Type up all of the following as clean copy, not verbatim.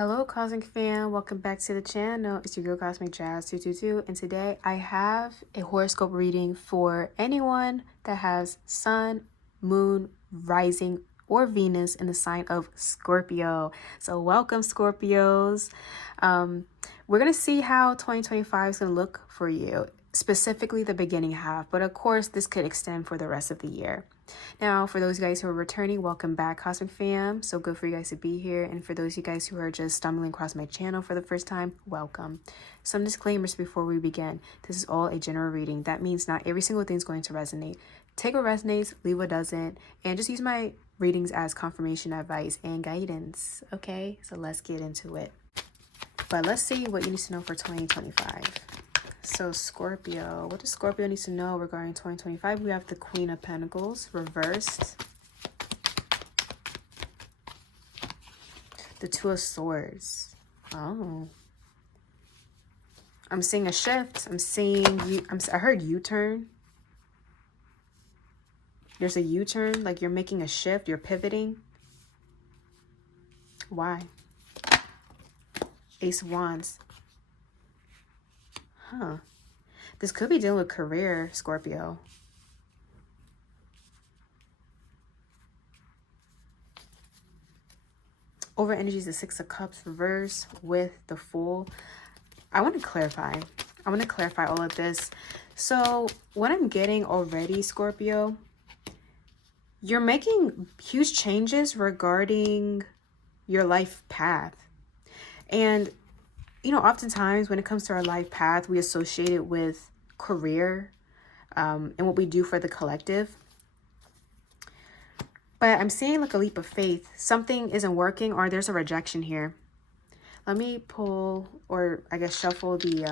Hello Cosmic Fam, welcome back to the channel. It's your girl Cosmic Jazz 222, and today I have a horoscope reading for anyone that has Sun, Moon, Rising, or Venus in the sign of Scorpio. So welcome Scorpios. We're going to see how 2025 is going to look for you, specifically the beginning half, but of course this could extend for the rest of the year. Now, for those guys who are returning, welcome back, Cosmic Fam. So good for you guys to be here. And for those of you guys who are just stumbling across my channel for the first time, welcome. Some disclaimers before we begin. This is all a general reading. That means not every single thing is going to resonate. Take what resonates, leave what doesn't, and just use my readings as confirmation, advice, and guidance. Okay, so let's get into it. But let's see what you need to know for 2025. So Scorpio, what does Scorpio need to know regarding 2025? We have the Queen of Pentacles reversed, the Two of Swords. Oh, I'm seeing a shift. I'm seeing you. I heard U-turn. There's a U-turn, like you're making a shift, you're pivoting. Why? Ace of Wands. Huh. This could be dealing with career, Scorpio. Over energy is the Six of Cups reverse with the Fool. I want to clarify all of this. So what I'm getting already, Scorpio, you're making huge changes regarding your life path. And you know, oftentimes when it comes to our life path, we associate it with career and what we do for the collective. But I'm seeing like a leap of faith. Something isn't working, or there's a rejection here. Let me pull, or I guess shuffle the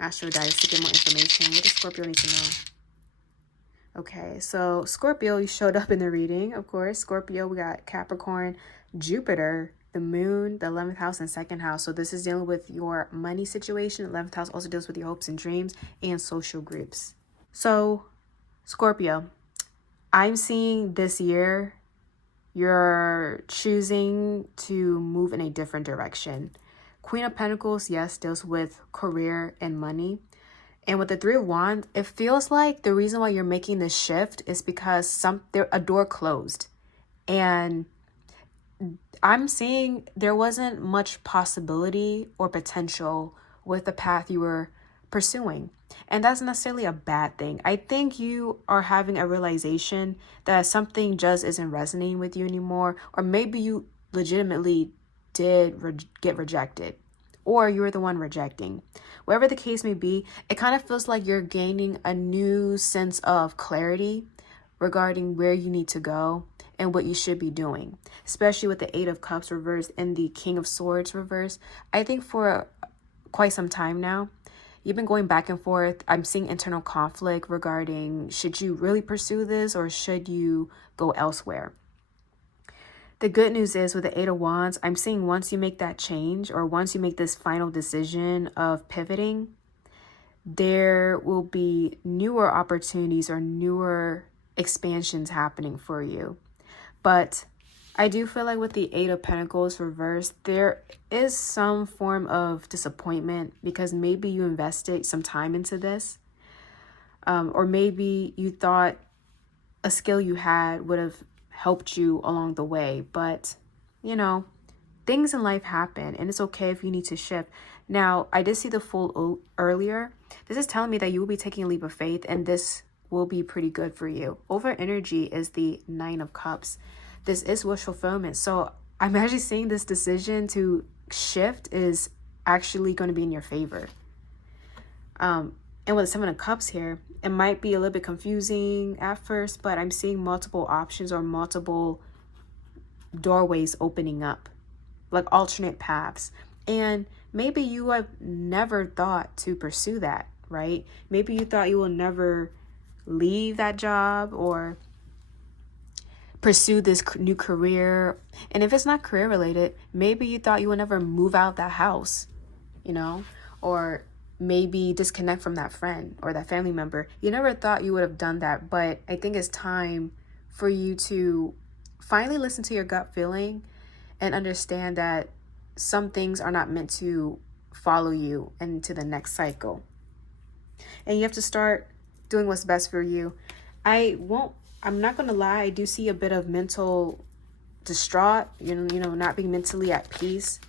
astro dice to get more information. What does Scorpio need to know? Okay, so Scorpio, you showed up in the reading, of course. Scorpio, we got Capricorn, Jupiter, the Moon, the 11th house, and 2nd house. So this is dealing with your money situation. 11th house also deals with your hopes and dreams and social groups. So Scorpio, I'm seeing this year you're choosing to move in a different direction. Queen of Pentacles, yes, deals with career and money. And with the Three of Wands, it feels like the reason why you're making this shift is because a door closed. And I'm seeing there wasn't much possibility or potential with the path you were pursuing. And that's not necessarily a bad thing. I think you are having a realization that something just isn't resonating with you anymore. Or maybe you legitimately did get rejected. Or you were the one rejecting. Whatever the case may be, it kind of feels like you're gaining a new sense of clarity regarding where you need to go and what you should be doing, especially with the Eight of Cups reversed and the King of Swords reversed. I think for quite some time now, you've been going back and forth. I'm seeing internal conflict regarding, should you really pursue this or should you go elsewhere? The good news is with the Eight of Wands, I'm seeing once you make that change or once you make this final decision of pivoting, there will be newer opportunities or newer expansions happening for you. But I do feel like with the Eight of Pentacles reversed, there is some form of disappointment because maybe you invested some time into this. Or maybe you thought a skill you had would have helped you along the way. But, you know, things in life happen and it's okay if you need to shift. Now, I did see the Fool earlier. This is telling me that you will be taking a leap of faith and this will be pretty good for you. Over energy is the Nine of Cups. This is wish fulfillment. So I'm actually seeing this decision to shift is actually going to be in your favor. And with the Seven of Cups here, it might be a little bit confusing at first, but I'm seeing multiple options or multiple doorways opening up, like alternate paths. And maybe you have never thought to pursue that, right? Maybe you thought you will never leave that job or pursue this new career. And if it's not career related, maybe you thought you would never move out that house, you know, or maybe disconnect from that friend or that family member. You never thought you would have done that, but I think it's time for you to finally listen to your gut feeling and understand that some things are not meant to follow you into the next cycle. And you have to start doing what's best for you. I'm not going to lie, I do see a bit of mental distraught, not being mentally at peace,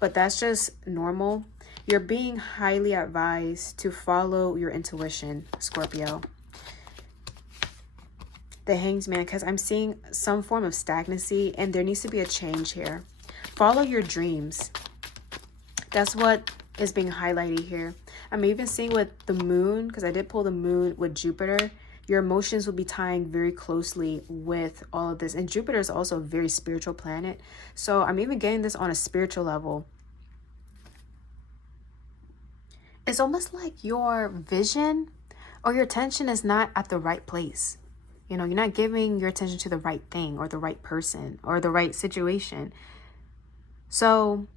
but that's just normal. You're being highly advised to follow your intuition, Scorpio. The Hanged Man, because I'm seeing some form of stagnancy and there needs to be a change here. Follow your dreams. That's what is being highlighted here. I'm even seeing with the moon, because I did pull the moon with Jupiter, your emotions will be tying very closely with all of this. And Jupiter is also a very spiritual planet. So I'm even getting this on a spiritual level. It's almost like your vision or your attention is not at the right place. You're not giving your attention to the right thing or the right person or the right situation. So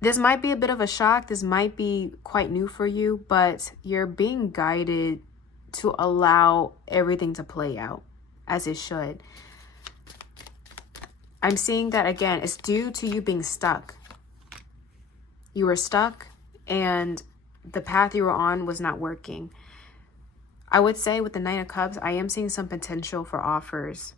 this might be a bit of a shock. This might be quite new for you, but you're being guided to allow everything to play out as it should. I'm seeing that, again, it's due to you being stuck. You were stuck and the path you were on was not working. I would say with the Nine of Cups, I am seeing some potential for offers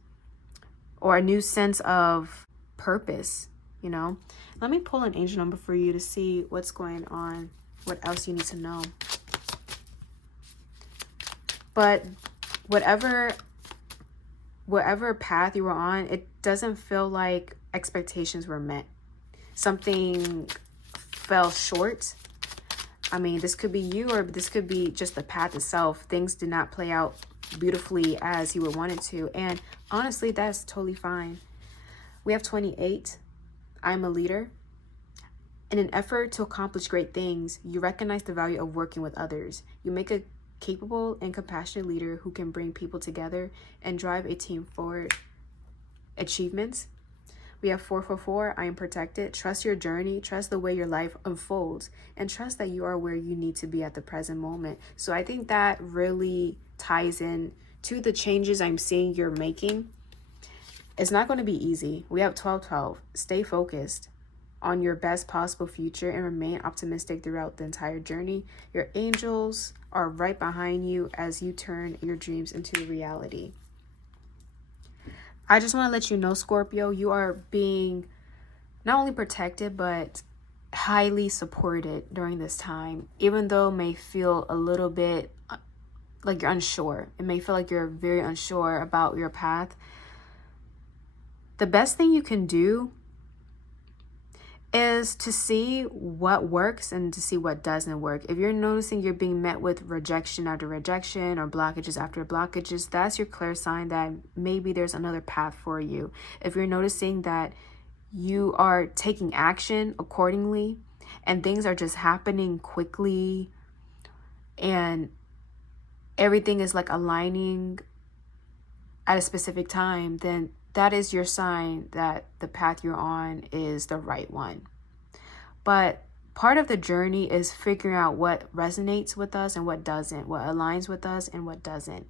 or a new sense of purpose, Let me pull an angel number for you to see what's going on, what else you need to know. But whatever path you were on, it doesn't feel like expectations were met. Something fell short. I mean, this could be you or this could be just the path itself. Things did not play out beautifully as you would want it to. And honestly, that's totally fine. We have 28. I'm a leader. In an effort to accomplish great things, you recognize the value of working with others. You make a capable and compassionate leader who can bring people together and drive a team forward. Achievements. We have 444. I am protected. Trust your journey. Trust the way your life unfolds. And trust that you are where you need to be at the present moment. So I think that really ties in to the changes I'm seeing you're making. It's not going to be easy. We have 1212. Stay focused on your best possible future and remain optimistic throughout the entire journey. Your angels are right behind you as you turn your dreams into reality. I just want to let you know, Scorpio, you are being not only protected, but highly supported during this time, even though it may feel a little bit like you're unsure. It may feel like you're very unsure about your path. The best thing you can do is to see what works and to see what doesn't work. If you're noticing you're being met with rejection after rejection or blockages after blockages, that's your clear sign that maybe there's another path for you. If you're noticing that you are taking action accordingly and things are just happening quickly and everything is like aligning at a specific time, then that is your sign that the path you're on is the right one. But part of the journey is figuring out what resonates with us and what doesn't, what aligns with us and what doesn't.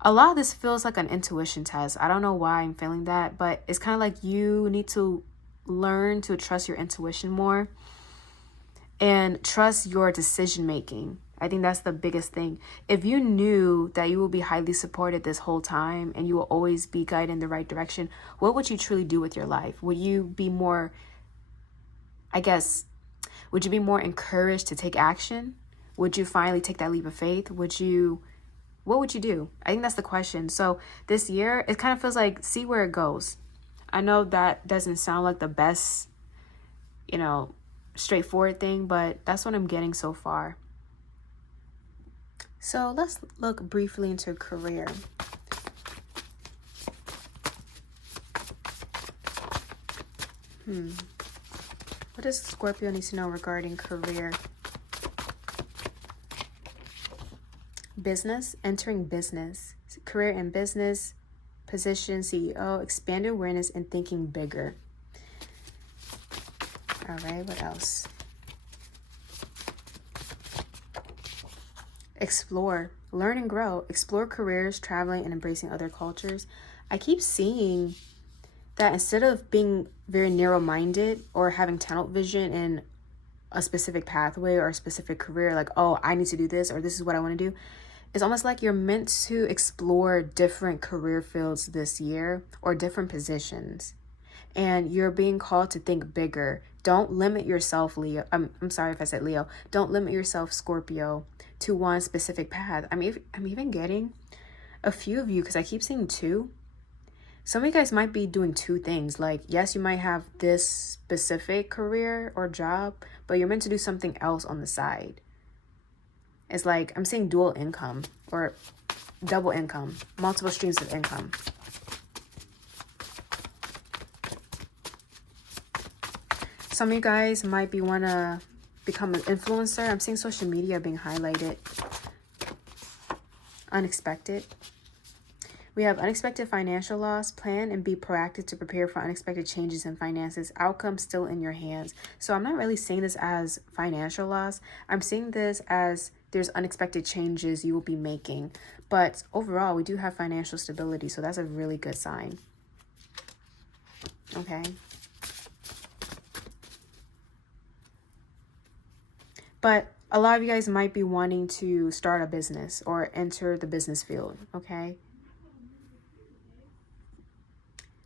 A lot of this feels like an intuition test. I don't know why I'm feeling that, but it's kind of like you need to learn to trust your intuition more and trust your decision making. I think that's the biggest thing. If you knew that you will be highly supported this whole time and you will always be guided in the right direction, what would you truly do with your life? Would you be more, would you be more encouraged to take action? Would you finally take that leap of faith? What would you do? I think that's the question. So this year, it kind of feels like, see where it goes. I know that doesn't sound like the best, straightforward thing, but that's what I'm getting so far. So let's look briefly into career. What does Scorpio need to know regarding career? Business, entering business, career in business, position, CEO, expanded awareness, and thinking bigger. All right, what else? Explore, learn and grow, explore careers, traveling, and embracing other cultures. I keep seeing that instead of being very narrow-minded or having tunnel vision in a specific pathway or a specific career, like, oh, I need to do this or this is what I want to do, it's almost like you're meant to explore different career fields this year or different positions. And you're being called to think bigger. Don't limit yourself, Leo. I'm sorry if I said Leo. Don't limit yourself, Scorpio, to one specific path. I'm even getting a few of you, because I keep seeing two. Some of you guys might be doing two things. Like, yes, you might have this specific career or job, but you're meant to do something else on the side. It's like I'm seeing dual income or double income, multiple streams of income. Some of you guys might be want to become an influencer. I'm seeing social media being highlighted. Unexpected. We have unexpected financial loss. Plan and be proactive to prepare for unexpected changes in finances. Outcome still in your hands. So I'm not really seeing this as financial loss. I'm seeing this as there's unexpected changes you will be making. But overall, we do have financial stability. So that's a really good sign. Okay. But a lot of you guys might be wanting to start a business or enter the business field. Okay.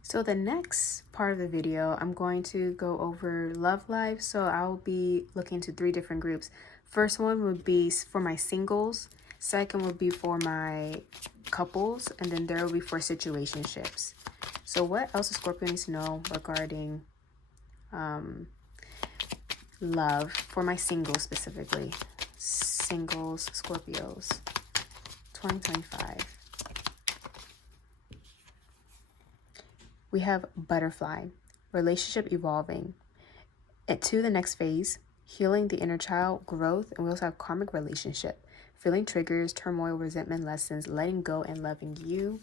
So the next part of the video, I'm going to go over love life. So I'll be looking into 3 different groups. First one would be for my singles. Second would be for my couples. And then there will be for situationships. So what else does Scorpio needs to know regarding love for my singles specifically? Singles, Scorpios, 2025. We have butterfly, relationship evolving. To the next phase, healing the inner child, growth, and we also have karmic relationship, feeling triggers, turmoil, resentment, lessons, letting go, and loving you.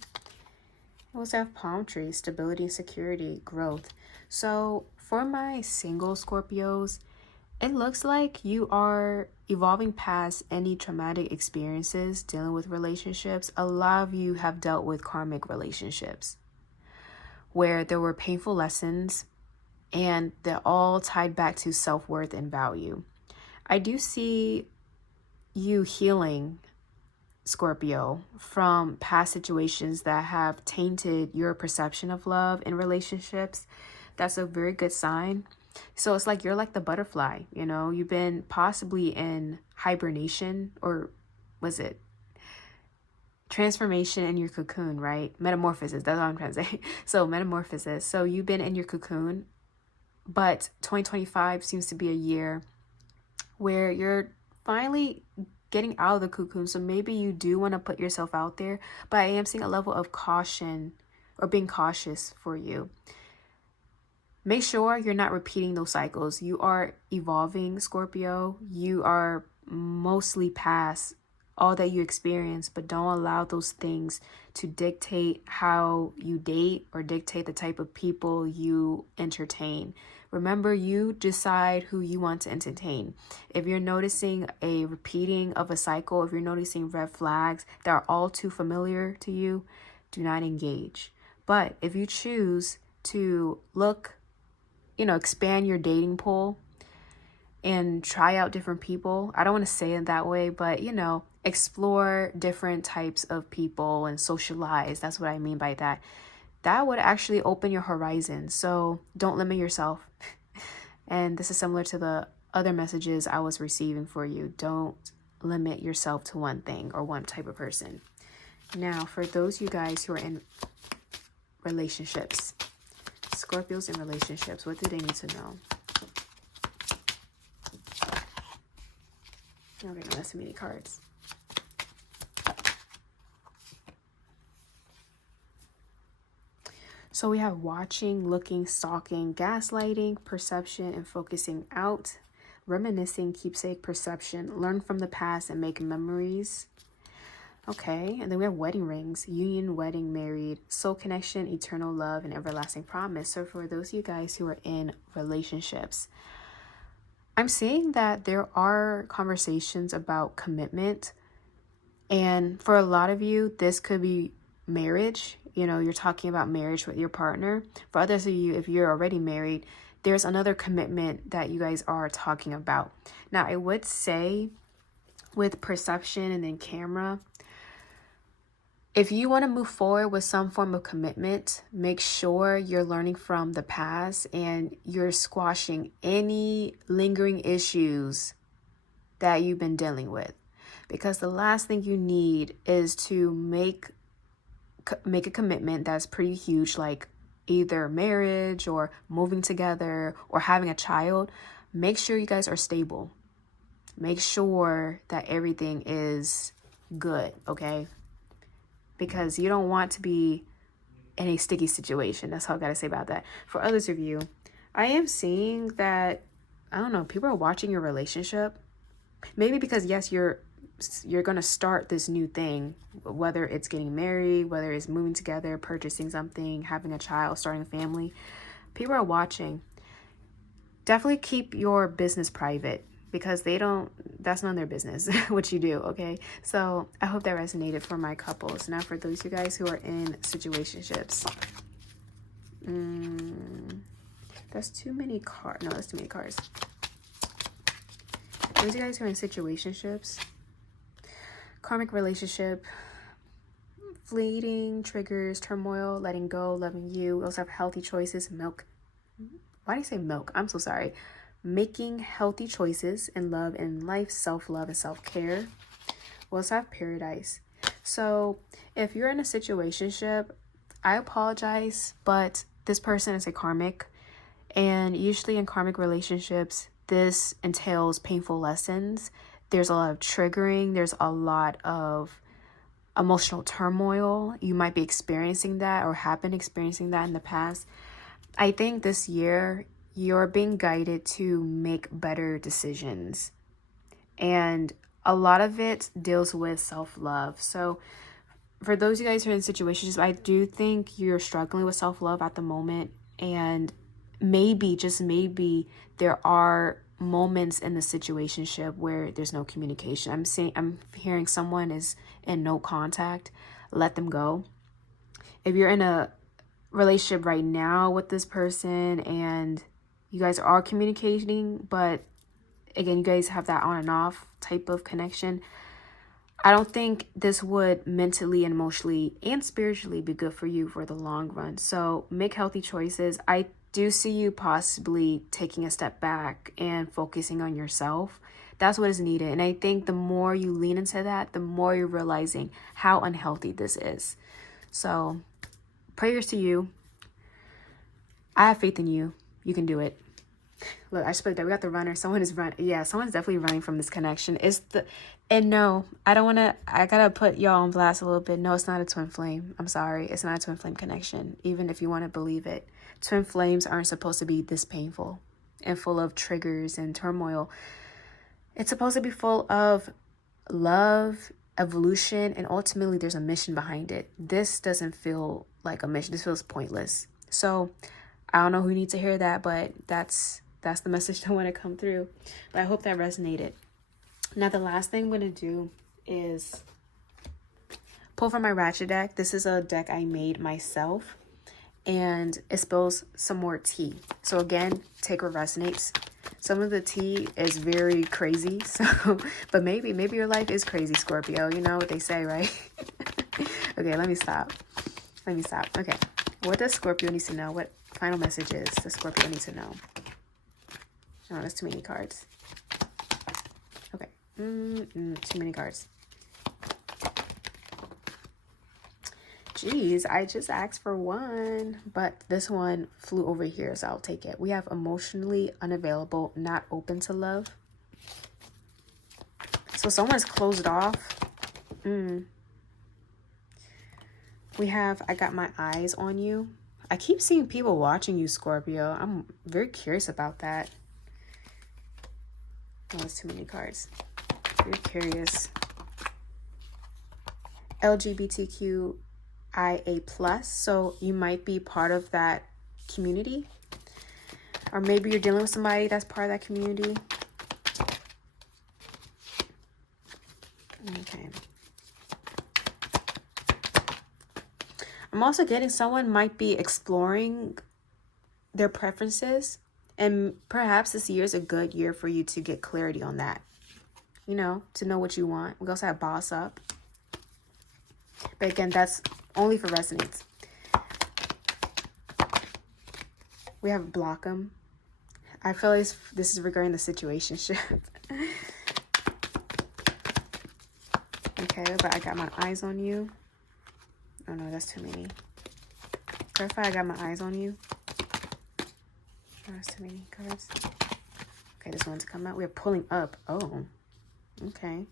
We also have palm tree, stability and security, growth. So for my single Scorpios, it looks like you are evolving past any traumatic experiences, dealing with relationships. A lot of you have dealt with karmic relationships where there were painful lessons and they're all tied back to self-worth and value. I do see you healing, Scorpio, from past situations that have tainted your perception of love in relationships. That's a very good sign. So it's like you're like the butterfly, you know, you've been possibly in hibernation, or was it transformation in your cocoon, right? Metamorphosis, that's what I'm trying to say. So metamorphosis. So you've been in your cocoon, but 2025 seems to be a year where you're finally getting out of the cocoon. So maybe you do want to put yourself out there, but I am seeing a level of caution or being cautious for you. Make sure you're not repeating those cycles. You are evolving, Scorpio. You are mostly past all that you experience, but don't allow those things to dictate how you date or dictate the type of people you entertain. Remember, you decide who you want to entertain. If you're noticing a repeating of a cycle, if you're noticing red flags that are all too familiar to you, do not engage. But if you choose to look, expand your dating pool and try out different people. I don't want to say it that way, but, explore different types of people and socialize. That's what I mean by that. That would actually open your horizon. So don't limit yourself. And this is similar to the other messages I was receiving for you. Don't limit yourself to one thing or one type of person. Now, for those you guys who are in relationships, Scorpios in relationships, what do they need to know? Okay, that's too many cards. So we have watching, looking, stalking, gaslighting, perception, and focusing out, reminiscing, keepsake, perception, learn from the past and make memories. Okay, and then we have wedding rings, union, wedding, married, soul connection, eternal love, and everlasting promise. So for those of you guys who are in relationships, I'm seeing that there are conversations about commitment. And for a lot of you, this could be marriage. you know, you're talking about marriage with your partner. For others of you, if you're already married, there's another commitment that you guys are talking about. Now, I would say with perception and then camera, if you want to move forward with some form of commitment, make sure you're learning from the past and you're squashing any lingering issues that you've been dealing with. Because the last thing you need is to make a commitment that's pretty huge, like either marriage or moving together or having a child. Make sure you guys are stable. Make sure that everything is good, okay? Because you don't want to be in a sticky situation. That's all I gotta say about that. For others of you, I am seeing that, I don't know, people are watching your relationship. Maybe because, yes, you're gonna start this new thing, whether it's getting married, whether it's moving together, purchasing something, having a child, starting a family. People are watching. Definitely keep your business private, because that's none of their business what you do, okay? So I hope that resonated for my couples. Now for those of you guys who are in situationships. That's too many cards. No, that's too many cards. Those of you guys who are in situationships, karmic relationship, fleeting triggers, turmoil, letting go, loving you. We also have healthy choices, milk. Why do you say milk? I'm so sorry. Making healthy choices in love and life, self-love and self-care. We also have paradise. So if you're in a situationship, I apologize, but this person is a karmic. And usually in karmic relationships, this entails painful lessons. There's a lot of triggering. There's a lot of emotional turmoil. You might be experiencing that or have been experiencing that in the past. I think this year, you're being guided to make better decisions. And a lot of it deals with self-love. So for those of you guys who are in situations, I do think you're struggling with self-love at the moment. And maybe, just maybe, there are moments in the situationship where there's no communication. I'm hearing someone is in no contact. Let them go. If you're in a relationship right now with this person and you guys are communicating, but again, you guys have that on and off type of connection, I don't think this would mentally and emotionally and spiritually be good for you for the long run. So make healthy choices. I do see you possibly taking a step back and focusing on yourself. That's what is needed. And I think the more you lean into that, the more you're realizing how unhealthy this is. So prayers to you. I have faith in you. You can do it. Look, I spoke that we got the runner. Someone is running. Yeah, someone's definitely running from this connection. And no, I gotta put y'all on blast a little bit. No, it's not a twin flame. I'm sorry. It's not a twin flame connection, even if you want to believe it. Twin flames aren't supposed to be this painful and full of triggers and turmoil. It's supposed to be full of love, evolution, and ultimately there's a mission behind it. This doesn't feel like a mission. This feels pointless. So I don't know who needs to hear that, but that's the message that want to come through. But I hope that resonated. Now, the last thing I'm going to do is pull from my ratchet deck. This is a deck I made myself, and it spills some more tea. So again, take what resonates. Some of the tea is very crazy. So, but maybe your life is crazy, Scorpio. You know what they say, right? Okay, let me stop. Okay, what does Scorpio need to know? What final messages does Scorpio need to know? Oh, that's too many cards. Okay. Too many cards. Jeez, I just asked for one, but this one flew over here, so I'll take it. We have emotionally unavailable, not open to love. So someone's closed off. We have, I got my eyes on you. I keep seeing people watching you, Scorpio. I'm very curious about that. Oh, that's too many cards. Very curious. LGBTQIA+. So you might be part of that community. Or maybe you're dealing with somebody that's part of that community. Okay. I'm I'm also getting someone might be exploring their preferences, and perhaps this year is a good year for you to get clarity on that. You know, to know what you want. We also have boss up. But again, that's only for resonates. We have block 'em. I feel like this is regarding the situationship. Okay, but I got my eyes on you. Oh no, that's too many. Clarify, I got my eyes on you. Oh, that's too many cards. Okay, this one's come out. We're pulling up. Oh, okay.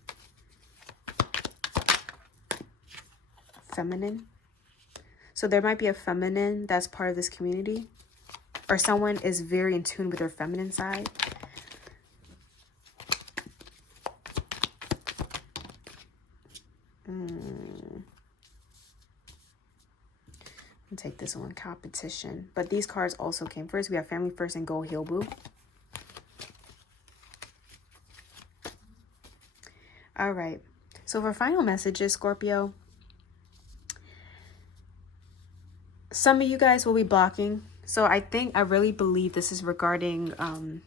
Feminine. So there might be a feminine that's part of this community, or someone is very in tune with their feminine side. I'll take this one, competition. But these cards also came first. We have family first and go heal boo. All right. So for final messages, Scorpio, some of you guys will be blocking. So I really believe this is regarding the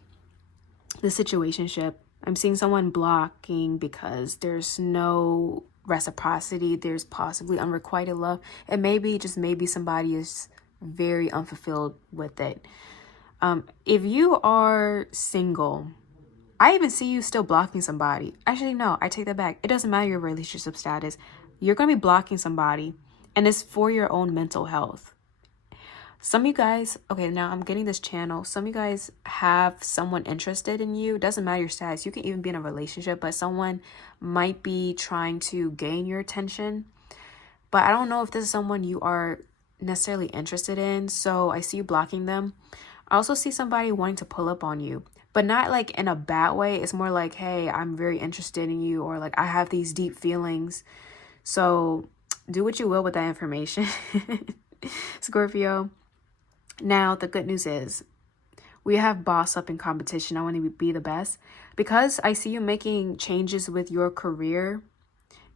situationship. I'm seeing someone blocking because there's no reciprocity. There's possibly unrequited love. And maybe, just maybe, somebody is very unfulfilled with it. If you are single, I even see you still blocking somebody. Actually, no, I take that back. It doesn't matter your relationship status. You're going to be blocking somebody, and it's for your own mental health. Some of you guys, okay, now I'm getting this channel. Some of you guys have someone interested in you. Doesn't matter your status. You can even be in a relationship, but someone might be trying to gain your attention. But I don't know if this is someone you are necessarily interested in. So I see you blocking them. I also see somebody wanting to pull up on you, but not like in a bad way. It's more like, hey, I'm very interested in you, or like I have these deep feelings. So do what you will with that information, Scorpio. Now, the good news is we have boss up in competition. I want to be the best because I see you making changes with your career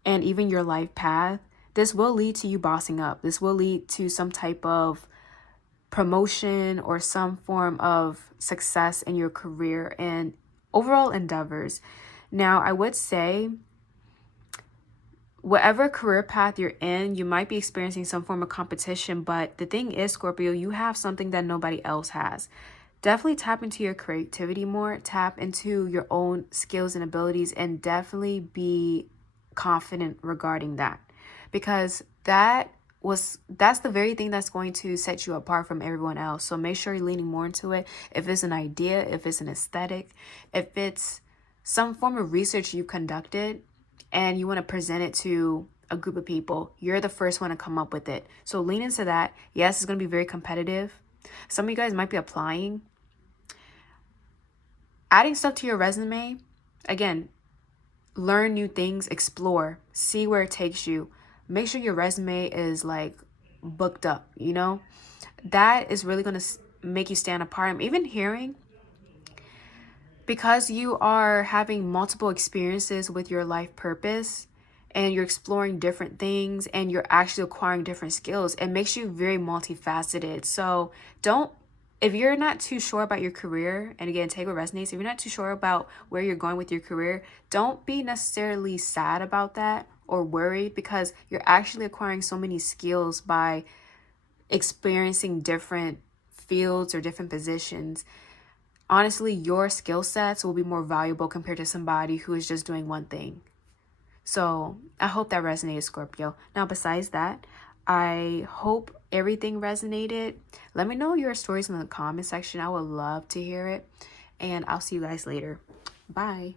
and even your life path. This will lead to you bossing up. This will lead to some type of promotion or some form of success in your career and overall endeavors. Now, I would say whatever career path you're in, you might be experiencing some form of competition. But the thing is, Scorpio, you have something that nobody else has. Definitely tap into your creativity more. Tap into your own skills and abilities, and definitely be confident regarding that, because that's the very thing that's going to set you apart from everyone else. So make sure you're leaning more into it. If it's an idea, if it's an aesthetic, if it's some form of research you conducted and you want to present it to a group of people, you're the first one to come up with it. So lean into that. Yes, it's going to be very competitive. Some of you guys might be applying, adding stuff to your resume. Again, learn new things, explore, see where it takes you. Make sure your resume is like booked up, you know? That is really going to make you stand apart. I'm even hearing, because you are having multiple experiences with your life purpose and you're exploring different things and you're actually acquiring different skills, it makes you very multifaceted. So if you're not too sure about your career, and again, take what resonates, if you're not too sure about where you're going with your career, don't be necessarily sad about that or worried, because you're actually acquiring so many skills by experiencing different fields or different positions. Honestly, your skill sets will be more valuable compared to somebody who is just doing one thing. So I hope that resonated, Scorpio. Now, besides that, I hope everything resonated. Let me know your stories in the comment section. I would love to hear it. And I'll see you guys later. Bye.